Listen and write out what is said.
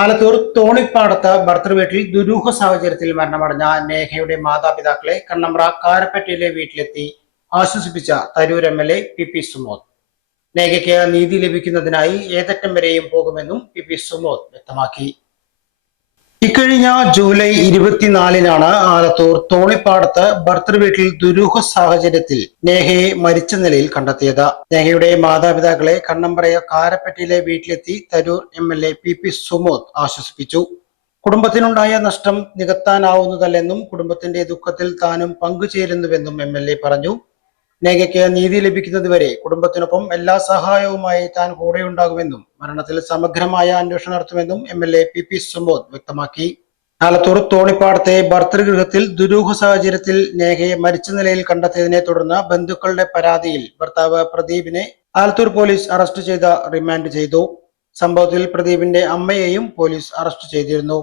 ആലത്തൂർ തോണിപ്പാടത്ത് ഭർത്തൃ വീട്ടിൽ ദുരൂഹ സാഹചര്യത്തിൽ മരണമടഞ്ഞ നേഹയുടെ മാതാപിതാക്കളെ കണ്ണമ്പ്ര കാരപ്പറ്റയിലെ വീട്ടിലെത്തി ആശ്വസിപ്പിച്ച Tarur M L A P P Sumod. നേഹയ്ക്ക് നീതി ലഭിക്കുന്നതിനായി ഏതറ്റം വരെയും പോകുമെന്നും പി പി സുമോദ് വ്യക്തമാക്കി. ഇക്കഴിഞ്ഞ ജൂലൈ ഇരുപത്തിനാലിനാണ് ആലത്തൂർ തോണിപ്പാടത്ത് ഭർത്തൃ വീട്ടിൽ ദുരൂഹ സാഹചര്യത്തിൽ നേഹയെ മരിച്ച നിലയിൽ കണ്ടെത്തിയത്. നേഹയുടെ മാതാപിതാക്കളെ കണ്ണമ്പറയ കാരപ്പറ്റയിലെ വീട്ടിലെത്തി Tarur M L A P P Sumod ആശ്വസിപ്പിച്ചു. കുടുംബത്തിനുണ്ടായ നഷ്ടം നികത്താനാവുന്നതല്ലെന്നും കുടുംബത്തിന്റെ ദുഃഖത്തിൽ താനും പങ്കുചേരുന്നുവെന്നും എം എൽ എ പറഞ്ഞു. നേകയ്ക്ക് നീതി ലഭിക്കുന്നതുവരെ കുടുംബത്തിനൊപ്പം എല്ലാ സഹായവുമായി താൻ കൂടെയുണ്ടാകുമെന്നും മരണത്തിൽ സമഗ്രമായ അന്വേഷണം നടത്തുമെന്നും M L A P P Sumod വ്യക്തമാക്കി. ആലത്തൂർ തോണിപ്പാടത്തെ ഭർത്തൃഗൃഹത്തിൽ ദുരൂഹ സാഹചര്യത്തിൽ നേഹയെ മരിച്ച നിലയിൽ കണ്ടെത്തിയതിനെ തുടർന്ന് ബന്ധുക്കളുടെ പരാതിയിൽ ഭർത്താവ് പ്രദീപിനെ ആലത്തൂർ പോലീസ് അറസ്റ്റ് ചെയ്ത് റിമാൻഡ് ചെയ്തു. സംഭവത്തിൽ പ്രദീപിന്റെ അമ്മയെയും പോലീസ് അറസ്റ്റ് ചെയ്തിരുന്നു.